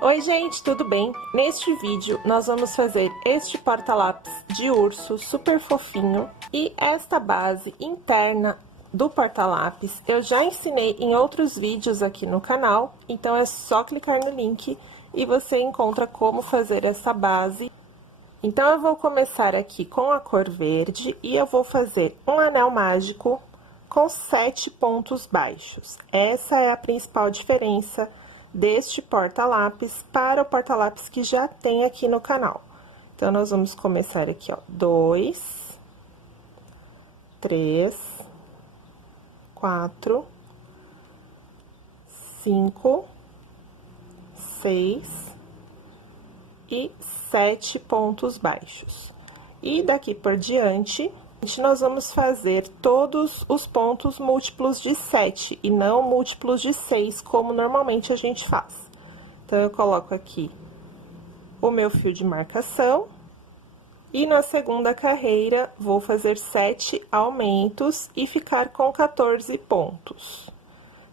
Oi gente, tudo bem? Neste vídeo nós vamos fazer este porta-lápis de urso super fofinho e esta base interna do porta-lápis eu já ensinei em outros vídeos aqui no canal, então é só clicar no link e você encontra como fazer essa base. Então eu vou começar aqui com a cor verde e eu vou fazer um anel mágico com 7 pontos baixos. Essa é a principal diferença deste porta-lápis para o porta-lápis que já tem aqui no canal. Então, nós vamos começar aqui, ó, 2, 3, 4, 5, 6 e 7 pontos baixos. E daqui por diante, nós vamos fazer todos os pontos múltiplos de 7 e não múltiplos de 6, como normalmente a gente faz. Então, eu coloco aqui o meu fio de marcação e na segunda carreira vou fazer 7 aumentos e ficar com 14 pontos.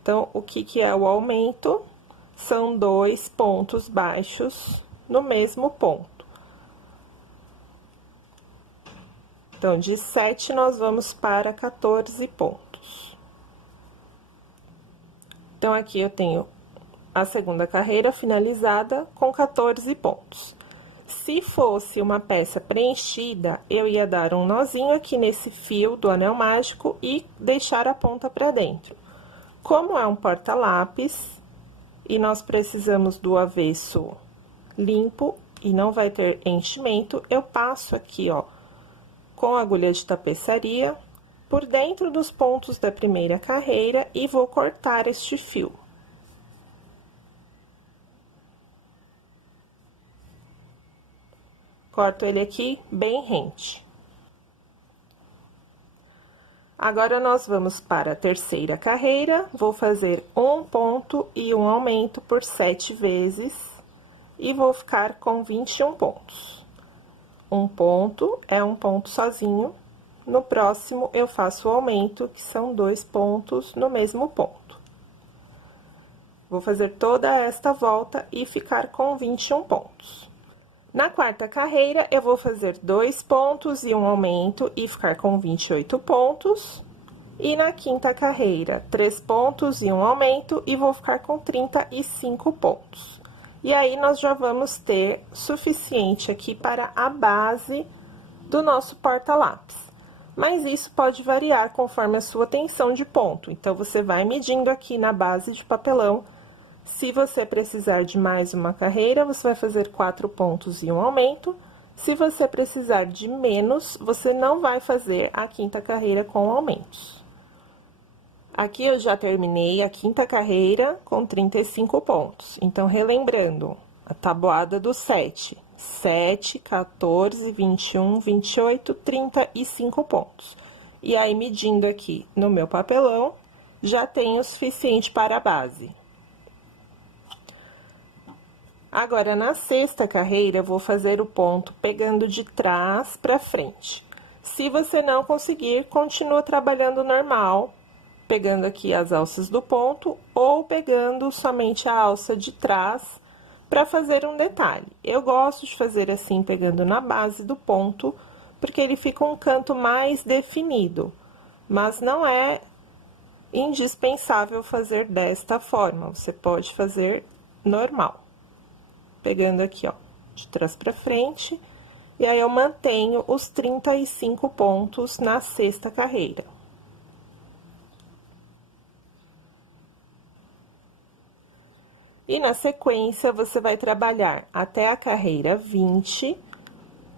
Então, o que é o aumento? São 2 pontos baixos no mesmo ponto. Então, de 7, nós vamos para 14 pontos. Então, aqui eu tenho a segunda carreira finalizada com 14 pontos. Se fosse uma peça preenchida, eu ia dar um nozinho aqui nesse fio do anel mágico e deixar a ponta para dentro. Como é um porta-lápis e nós precisamos do avesso limpo e não vai ter enchimento, eu passo aqui, ó, com agulha de tapeçaria, por dentro dos pontos da primeira carreira e vou cortar este fio. Corto ele aqui bem rente. Agora, nós vamos para a terceira carreira, vou fazer um ponto e um aumento por 7 vezes e vou ficar com 21 pontos. Um ponto é um ponto sozinho, no próximo eu faço o aumento, que são 2 pontos no mesmo ponto. Vou fazer toda esta volta e ficar com 21 pontos. Na quarta carreira, eu vou fazer 2 pontos e um aumento e ficar com 28 pontos. E na quinta carreira, 3 pontos e um aumento e vou ficar com 35 pontos. E aí, nós já vamos ter suficiente aqui para a base do nosso porta-lápis. Mas isso pode variar conforme a sua tensão de ponto. Então, você vai medindo aqui na base de papelão. Se você precisar de mais uma carreira, você vai fazer 4 pontos e um aumento. Se você precisar de menos, você não vai fazer a quinta carreira com aumentos. Aqui eu já terminei a quinta carreira com 35 pontos. Então, relembrando, a tabuada do 7. 7, 14, 21, 28, 35 pontos. E aí, medindo aqui no meu papelão, já tenho o suficiente para a base. Agora, na sexta carreira, eu vou fazer o ponto pegando de trás para frente. Se você não conseguir, continua trabalhando normal, pegando aqui as alças do ponto, ou pegando somente a alça de trás para fazer um detalhe. Eu gosto de fazer assim, pegando na base do ponto, porque ele fica um canto mais definido, mas não é indispensável fazer desta forma, você pode fazer normal. Pegando aqui, ó, de trás para frente, e aí eu mantenho os 35 pontos na sexta carreira. E na sequência, você vai trabalhar até a carreira 20,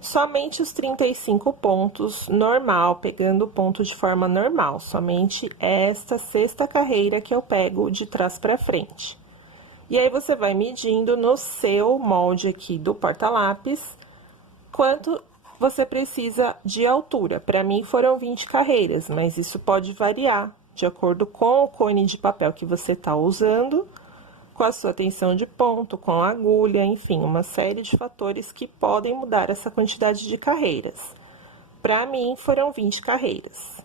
somente os 35 pontos normal, pegando o ponto de forma normal, somente esta sexta carreira que eu pego de trás para frente. E aí, você vai medindo no seu molde aqui do porta-lápis, quanto você precisa de altura. Para mim, foram 20 carreiras, mas isso pode variar de acordo com o cone de papel que você tá usando, com a sua tensão de ponto, com a agulha, enfim, uma série de fatores que podem mudar essa quantidade de carreiras. Para mim, foram 20 carreiras.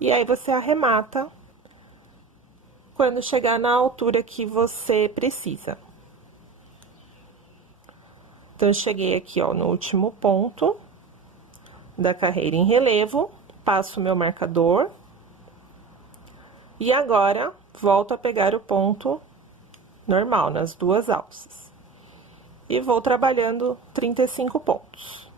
E aí, você arremata quando chegar na altura que você precisa. Então, eu cheguei aqui, ó, no último ponto da carreira em relevo, passo o meu marcador. E agora, volto a pegar o ponto normal, nas duas alças. E vou trabalhando 35 pontos.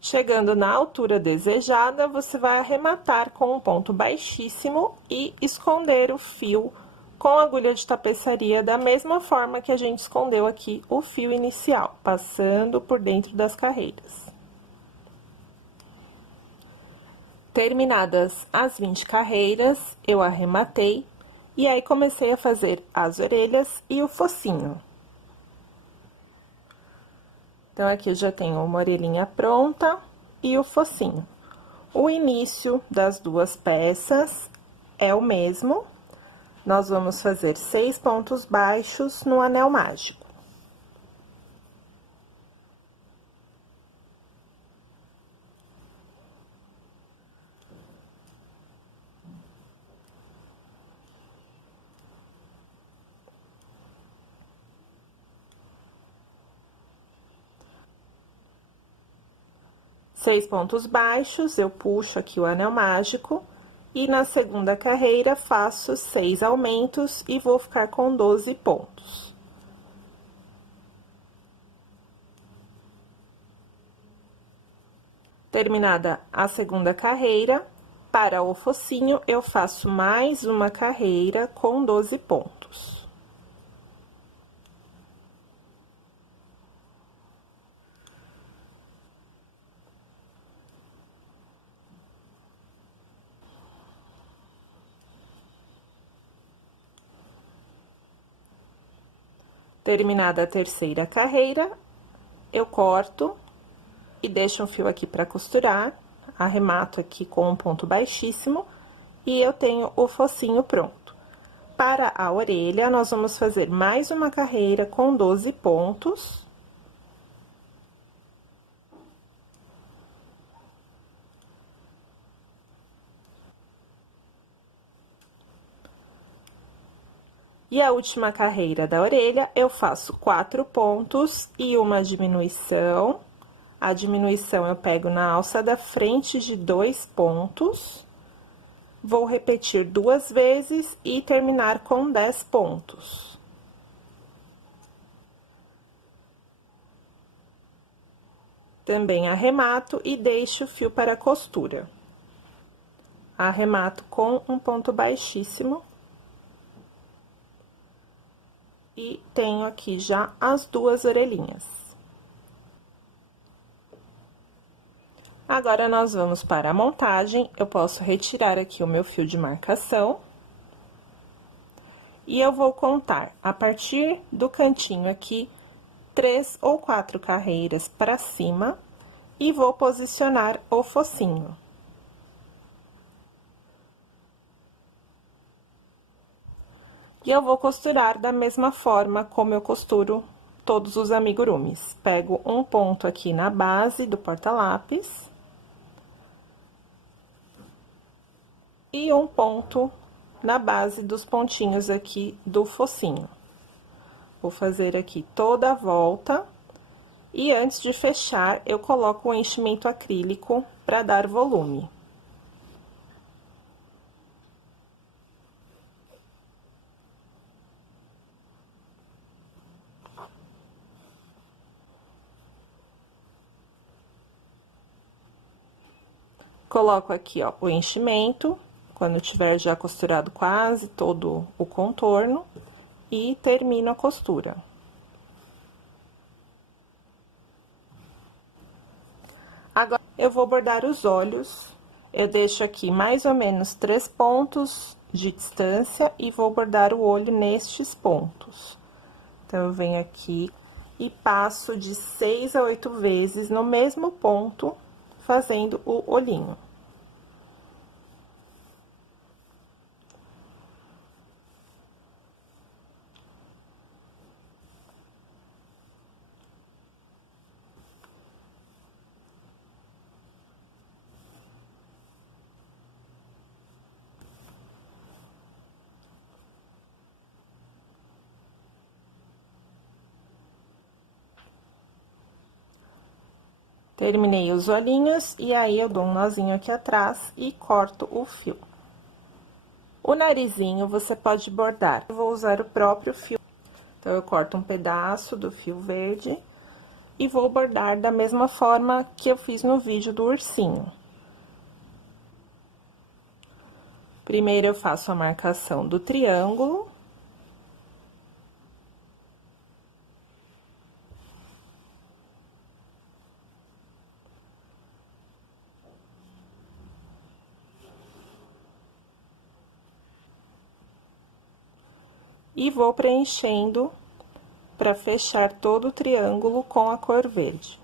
Chegando na altura desejada, você vai arrematar com um ponto baixíssimo e esconder o fio com a agulha de tapeçaria da mesma forma que a gente escondeu aqui o fio inicial, passando por dentro das carreiras. Terminadas as 20 carreiras, eu arrematei e aí comecei a fazer as orelhas e o focinho. Então, aqui eu já tenho uma orelhinha pronta e o focinho. O início das duas peças é o mesmo. Nós vamos fazer 6 pontos baixos no anel mágico. Seis pontos baixos, eu puxo aqui o anel mágico, e na segunda carreira faço 6 aumentos e vou ficar com 12 pontos. Terminada a segunda carreira, para o focinho, eu faço mais uma carreira com 12 pontos. Terminada a terceira carreira, eu corto e deixo um fio aqui para costurar, arremato aqui com um ponto baixíssimo e eu tenho o focinho pronto. Para a orelha, nós vamos fazer mais uma carreira com 12 pontos. E a última carreira da orelha, eu faço 4 pontos e uma diminuição. A diminuição eu pego na alça da frente de 2 pontos. Vou repetir 2 vezes e terminar com 10 pontos. Também arremato e deixo o fio para costura. Arremato com um ponto baixíssimo. E tenho aqui já as duas orelhinhas. Agora, nós vamos para a montagem. Eu posso retirar aqui o meu fio de marcação. E eu vou contar, a partir do cantinho aqui, 3 ou 4 carreiras para cima. E vou posicionar o focinho. E eu vou costurar da mesma forma como eu costuro todos os amigurumis. Pego um ponto aqui na base do porta-lápis. E um ponto na base dos pontinhos aqui do focinho. Vou fazer aqui toda a volta. E antes de fechar, eu coloco o enchimento acrílico para dar volume. Coloco aqui, ó, o enchimento, quando tiver já costurado quase todo o contorno, e termino a costura. Agora, eu vou bordar os olhos, eu deixo aqui mais ou menos 3 pontos de distância e vou bordar o olho nestes pontos. Então, eu venho aqui e passo de 6 a 8 vezes no mesmo ponto, fazendo o olhinho. Terminei os olhinhos e aí eu dou um nozinho aqui atrás e corto o fio. O narizinho você pode bordar. Eu vou usar o próprio fio. Então, eu corto um pedaço do fio verde e vou bordar da mesma forma que eu fiz no vídeo do ursinho. Primeiro, eu faço a marcação do triângulo. E vou preenchendo para fechar todo o triângulo com a cor verde.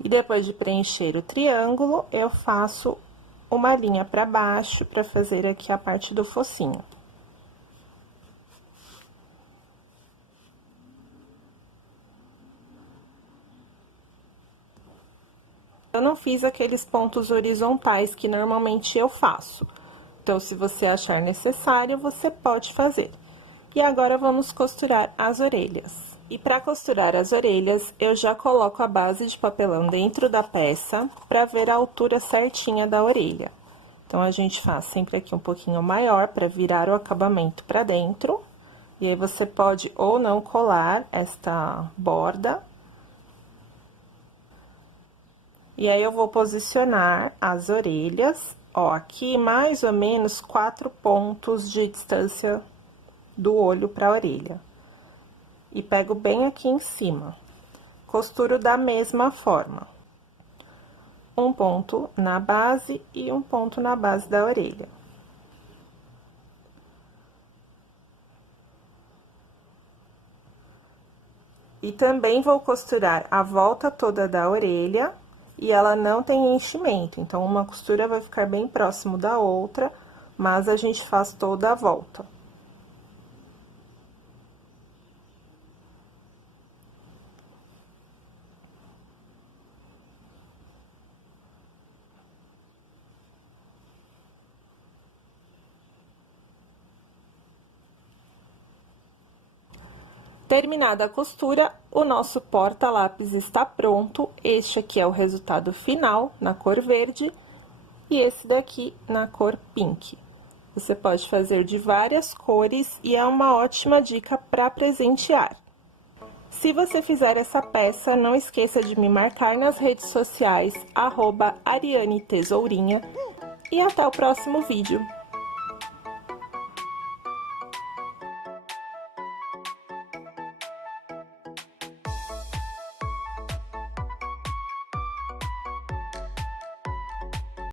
E depois de preencher o triângulo, eu faço uma linha para baixo para fazer aqui a parte do focinho. Eu não fiz aqueles pontos horizontais que normalmente eu faço. Então, se você achar necessário, você pode fazer. E agora, vamos costurar as orelhas. E para costurar as orelhas, eu já coloco a base de papelão dentro da peça para ver a altura certinha da orelha. Então, a gente faz sempre aqui um pouquinho maior para virar o acabamento para dentro. E aí, você pode ou não colar esta borda. E aí, eu vou posicionar as orelhas, ó, aqui mais ou menos 4 pontos de distância do olho para a orelha. E pego bem aqui em cima. Costuro da mesma forma. Um ponto na base e um ponto na base da orelha. E também vou costurar a volta toda da orelha e ela não tem enchimento. Então, uma costura vai ficar bem próximo da outra, mas a gente faz toda a volta. Terminada a costura, o nosso porta-lápis está pronto. Este aqui é o resultado final, na cor verde, e esse daqui na cor pink. Você pode fazer de várias cores e é uma ótima dica para presentear. Se você fizer essa peça, não esqueça de me marcar nas redes sociais, @ArianeTesourinha, e até o próximo vídeo.